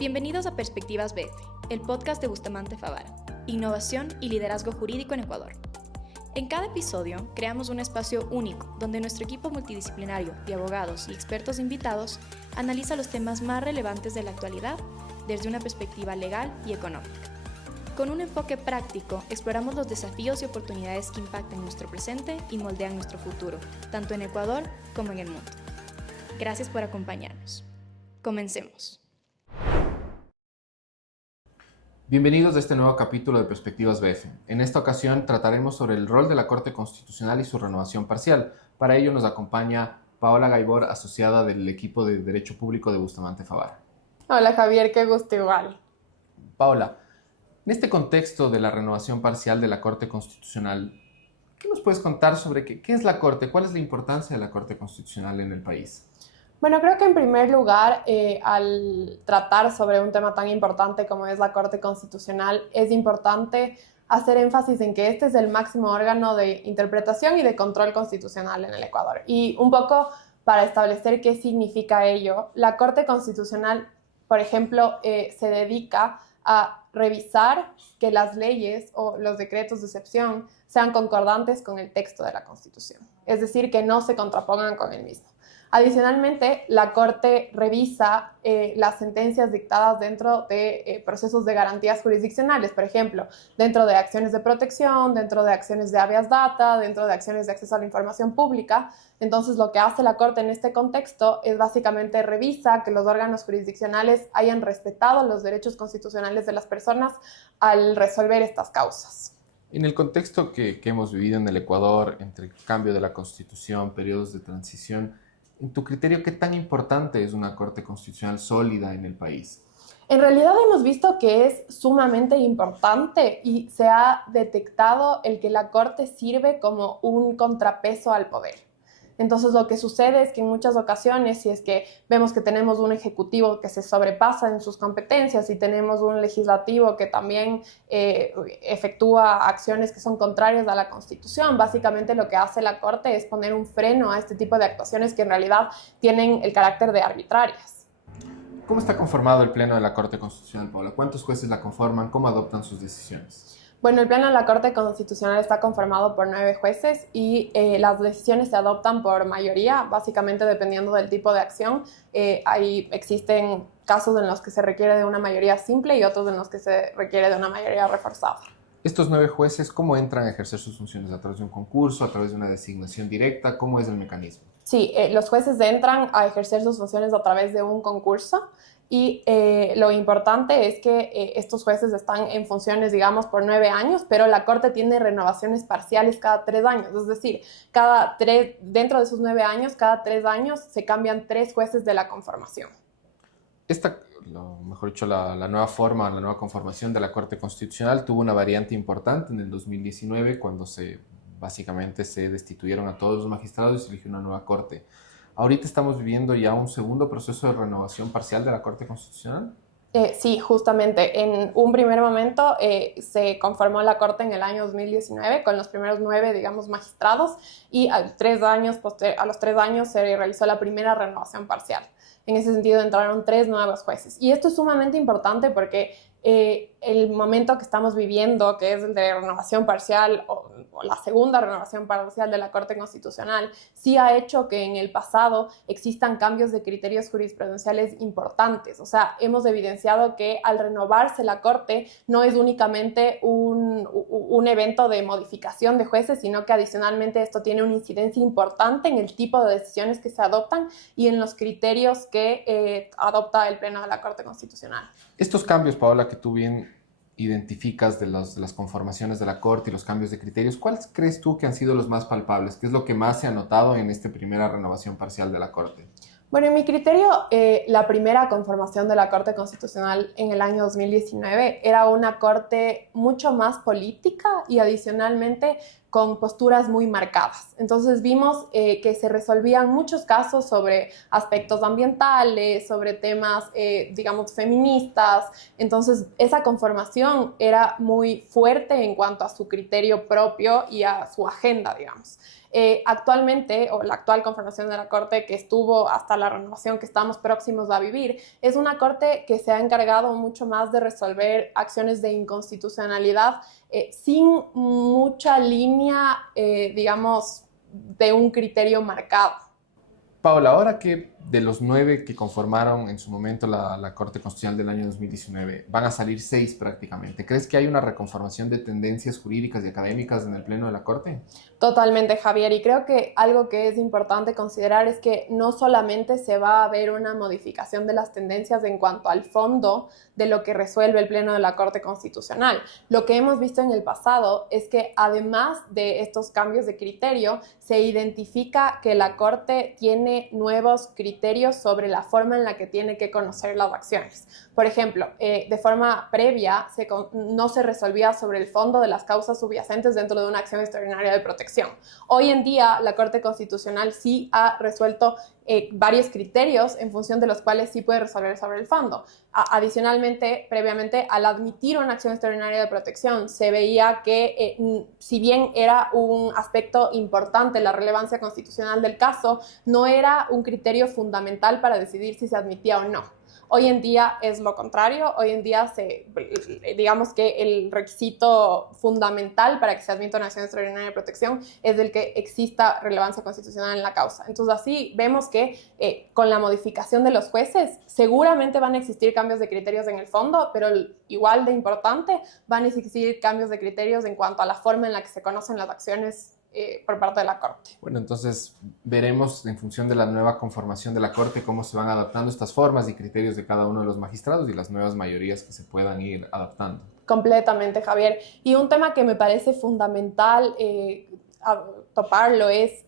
Bienvenidos a Perspectivas BF, el podcast de Bustamante Favara, innovación y liderazgo jurídico en Ecuador. En cada episodio creamos un espacio único donde nuestro equipo multidisciplinario de abogados y expertos invitados analiza los temas más relevantes de la actualidad desde una perspectiva legal y económica. Con un enfoque práctico, exploramos los desafíos y oportunidades que impactan nuestro presente y moldean nuestro futuro, tanto en Ecuador como en el mundo. Gracias por acompañarnos. Comencemos. Bienvenidos a este nuevo capítulo de Perspectivas BF. En esta ocasión trataremos sobre el rol de la Corte Constitucional y su renovación parcial. Para ello nos acompaña Paola Gaibor, asociada del equipo de Derecho Público de Bustamante Favara. Hola Javier, qué gusto igual. Paola, en este contexto de la renovación parcial de la Corte Constitucional, ¿qué nos puedes contar sobre qué es la Corte? ¿Cuál es la importancia de la Corte Constitucional en el país? Bueno, creo que en primer lugar, al tratar sobre un tema tan importante como es la Corte Constitucional, es importante hacer énfasis en que este es el máximo órgano de interpretación y de control constitucional en el Ecuador. Y un poco para establecer qué significa ello, la Corte Constitucional, por ejemplo, se dedica a revisar que las leyes o los decretos de excepción sean concordantes con el texto de la Constitución, es decir, que no se contrapongan con el mismo. Adicionalmente, la Corte revisa las sentencias dictadas dentro de procesos de garantías jurisdiccionales, por ejemplo, dentro de acciones de protección, dentro de acciones de habeas data, dentro de acciones de acceso a la información pública. Entonces, lo que hace la Corte en este contexto es básicamente revisa que los órganos jurisdiccionales hayan respetado los derechos constitucionales de las personas al resolver estas causas. En el contexto que hemos vivido en el Ecuador, entre el cambio de la Constitución, periodos de transición, en tu criterio, ¿qué tan importante es una Corte Constitucional sólida en el país? En realidad hemos visto que es sumamente importante y se ha detectado el que la Corte sirve como un contrapeso al poder. Entonces lo que sucede es que en muchas ocasiones, si es que vemos que tenemos un ejecutivo que se sobrepasa en sus competencias y tenemos un legislativo que también efectúa acciones que son contrarias a la Constitución, básicamente lo que hace la Corte es poner un freno a este tipo de actuaciones que en realidad tienen el carácter de arbitrarias. ¿Cómo está conformado el Pleno de la Corte Constitucional, Paola? ¿Cuántos jueces la conforman? ¿Cómo adoptan sus decisiones? Bueno, el Pleno de la Corte Constitucional está conformado por 9 jueces y las decisiones se adoptan por mayoría, básicamente dependiendo del tipo de acción. Existen casos en los que se requiere de una mayoría simple y otros en los que se requiere de una mayoría reforzada. Estos 9 jueces, ¿cómo entran a ejercer sus funciones? ¿A través de un concurso? ¿A través de una designación directa? ¿Cómo es el mecanismo? Sí, los jueces entran a ejercer sus funciones a través de un concurso. Y lo importante es que estos jueces están en funciones, digamos, por 9 años, pero la Corte tiene renovaciones parciales cada 3 años. Es decir, dentro de esos 9 años, cada 3 años se cambian 3 jueces de la conformación. La nueva forma, la nueva conformación de la Corte Constitucional tuvo una variante importante en el 2019, cuando básicamente se destituyeron a todos los magistrados y se eligió una nueva Corte. ¿Ahorita estamos viviendo ya un segundo proceso de renovación parcial de la Corte Constitucional? Sí, justamente. En un primer momento se conformó la Corte en el año 2019 con los primeros 9, digamos, magistrados y a los 3 años se realizó la primera renovación parcial. En ese sentido entraron 3 nuevos jueces. Y esto es sumamente importante porque el momento que estamos viviendo, que es el de renovación parcial o la segunda renovación parcial de la Corte Constitucional, sí ha hecho que en el pasado existan cambios de criterios jurisprudenciales importantes. O sea, hemos evidenciado que al renovarse la Corte no es únicamente un evento de modificación de jueces, sino que adicionalmente esto tiene una incidencia importante en el tipo de decisiones que se adoptan y en los criterios que adopta el Pleno de la Corte Constitucional. Estos cambios, Paola, que tú bien identificas de las conformaciones de la Corte y los cambios de criterios, ¿cuáles crees tú que han sido los más palpables? ¿Qué es lo que más se ha notado en esta primera renovación parcial de la Corte? Bueno, en mi criterio, la primera conformación de la Corte Constitucional en el año 2019 era una Corte mucho más política y adicionalmente con posturas muy marcadas. Entonces vimos que se resolvían muchos casos sobre aspectos ambientales, sobre temas, digamos, feministas. Entonces esa conformación era muy fuerte en cuanto a su criterio propio y a su agenda, digamos. Actualmente, o la actual conformación de la Corte que estuvo hasta la renovación que estamos próximos a vivir, es una Corte que se ha encargado mucho más de resolver acciones de inconstitucionalidad sin mucha línea, digamos, de un criterio marcado. Paola, ahora que de los 9 que conformaron en su momento la Corte Constitucional del año 2019, van a salir 6 prácticamente, ¿crees que hay una reconformación de tendencias jurídicas y académicas en el Pleno de la Corte? Totalmente, Javier. Y creo que algo que es importante considerar es que no solamente se va a ver una modificación de las tendencias en cuanto al fondo de lo que resuelve el Pleno de la Corte Constitucional. Lo que hemos visto en el pasado es que además de estos cambios de criterio, se identifica que la Corte tiene nuevos criterios sobre la forma en la que tiene que conocer las acciones. Por ejemplo, de forma previa no se resolvía sobre el fondo de las causas subyacentes dentro de una acción extraordinaria de protección. Hoy en día, la Corte Constitucional sí ha resuelto varios criterios en función de los cuales sí puede resolver sobre el fondo. Adicionalmente, previamente, al admitir una acción extraordinaria de protección, se veía que si bien era un aspecto importante la relevancia constitucional del caso, no era un criterio fundamental para decidir si se admitía o no. Hoy en día es lo contrario. Hoy en día digamos que el requisito fundamental para que se admita una acción extraordinaria de protección es el que exista relevancia constitucional en la causa. Entonces así vemos que con la modificación de los jueces seguramente van a existir cambios de criterios en el fondo, pero igual de importante van a existir cambios de criterios en cuanto a la forma en la que se conocen las acciones por parte de la Corte. Bueno, entonces veremos en función de la nueva conformación de la Corte cómo se van adaptando estas formas y criterios de cada uno de los magistrados y las nuevas mayorías que se puedan ir adaptando. Completamente, Javier. Y un tema que me parece fundamental toparlo es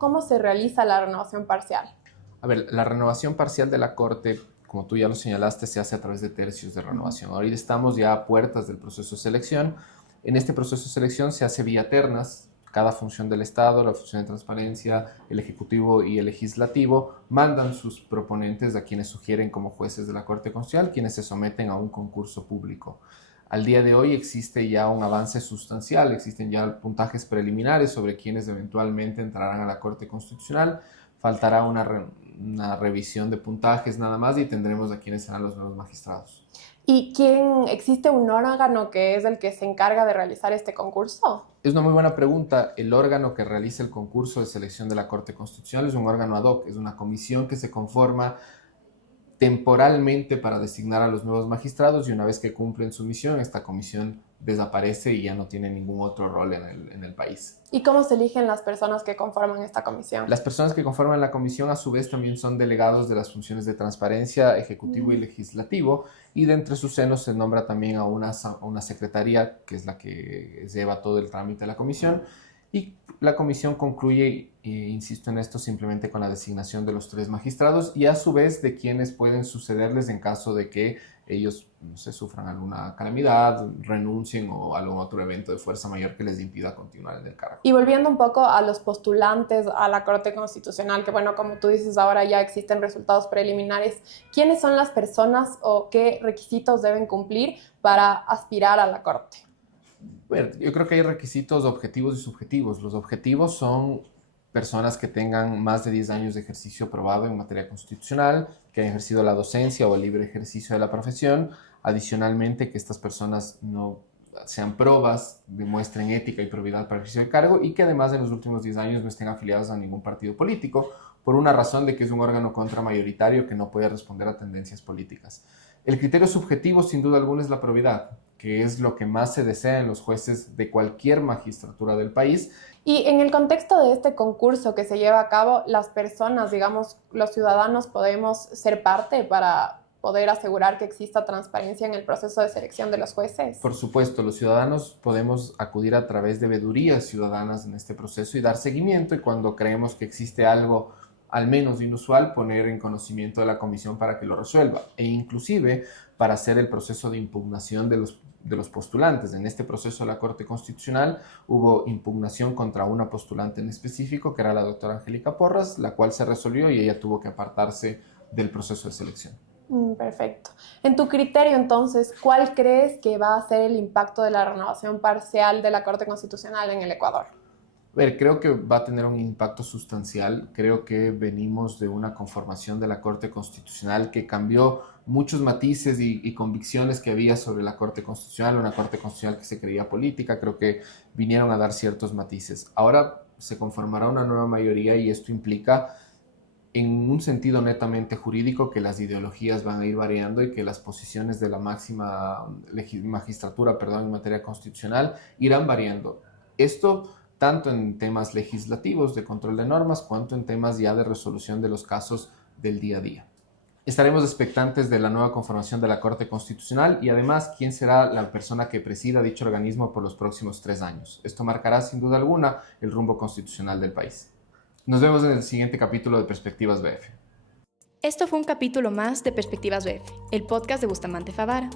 cómo se realiza la renovación parcial. A ver, la renovación parcial de la Corte, como tú ya lo señalaste, se hace a través de tercios de renovación. Ahorita estamos ya a puertas del proceso de selección. En este proceso de selección se hace vía ternas. Cada función del Estado, la función de transparencia, el Ejecutivo y el Legislativo, mandan sus proponentes a quienes sugieren como jueces de la Corte Constitucional, quienes se someten a un concurso público. Al día de hoy existe ya un avance sustancial, existen ya puntajes preliminares sobre quienes eventualmente entrarán a la Corte Constitucional. Faltará una revisión de puntajes nada más y tendremos a quienes serán los nuevos magistrados. ¿Y existe un órgano que es el que se encarga de realizar este concurso? Es una muy buena pregunta. El órgano que realiza el concurso de selección de la Corte Constitucional es un órgano ad hoc, es una comisión que se conforma temporalmente para designar a los nuevos magistrados y una vez que cumplen su misión, esta comisión desaparece y ya no tiene ningún otro rol en el país. ¿Y cómo se eligen las personas que conforman esta comisión? Las personas que conforman la comisión a su vez también son delegados de las funciones de transparencia, ejecutivo y legislativo, y de entre sus senos se nombra también a una secretaría que es la que lleva todo el trámite de la comisión, y la comisión concluye, insisto en esto, simplemente con la designación de los 3 magistrados y a su vez de quienes pueden sucederles en caso de que ellos sufran alguna calamidad, renuncien o algún otro evento de fuerza mayor que les impida continuar en el cargo. Y volviendo un poco a los postulantes a la Corte Constitucional, que bueno, como tú dices, ahora ya existen resultados preliminares, ¿quiénes son las personas o qué requisitos deben cumplir para aspirar a la Corte? Bueno, yo creo que hay requisitos objetivos y subjetivos. Los objetivos son personas que tengan más de 10 años de ejercicio probado en materia constitucional, que hayan ejercido la docencia o el libre ejercicio de la profesión. Adicionalmente, que estas personas no sean probas, demuestren ética y probidad para el ejercicio del cargo y que además en los últimos 10 años no estén afiliados a ningún partido político, por una razón de que es un órgano contramayoritario que no puede responder a tendencias políticas. El criterio subjetivo, sin duda alguna, es la probidad, que es lo que más se desea en los jueces de cualquier magistratura del país. Y en el contexto de este concurso que se lleva a cabo, las personas, digamos, los ciudadanos, podemos ser parte para poder asegurar que exista transparencia en el proceso de selección de los jueces. Por supuesto, los ciudadanos podemos acudir a través de veedurías ciudadanas en este proceso y dar seguimiento, y cuando creemos que existe algo al menos inusual, poner en conocimiento de la comisión para que lo resuelva, e inclusive para hacer el proceso de impugnación de los postulantes. En este proceso de la Corte Constitucional hubo impugnación contra una postulante en específico, que era la doctora Angélica Porras, la cual se resolvió y ella tuvo que apartarse del proceso de selección. Perfecto. En tu criterio, entonces, ¿cuál crees que va a ser el impacto de la renovación parcial de la Corte Constitucional en el Ecuador? A ver, creo que va a tener un impacto sustancial. Creo que venimos de una conformación de la Corte Constitucional que cambió muchos matices y convicciones que había sobre la Corte Constitucional, una Corte Constitucional que se creía política. Creo que vinieron a dar ciertos matices. Ahora se conformará una nueva mayoría y esto implica, en un sentido netamente jurídico, que las ideologías van a ir variando y que las posiciones de la máxima magistratura, en materia constitucional irán variando. Esto tanto en temas legislativos de control de normas, cuanto en temas ya de resolución de los casos del día a día. Estaremos expectantes de la nueva conformación de la Corte Constitucional y además quién será la persona que presida dicho organismo por los próximos 3 años. Esto marcará sin duda alguna el rumbo constitucional del país. Nos vemos en el siguiente capítulo de Perspectivas BF. Esto fue un capítulo más de Perspectivas BF, el podcast de Bustamante Favara.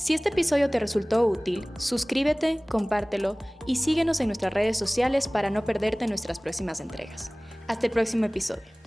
Si este episodio te resultó útil, suscríbete, compártelo y síguenos en nuestras redes sociales para no perderte nuestras próximas entregas. Hasta el próximo episodio.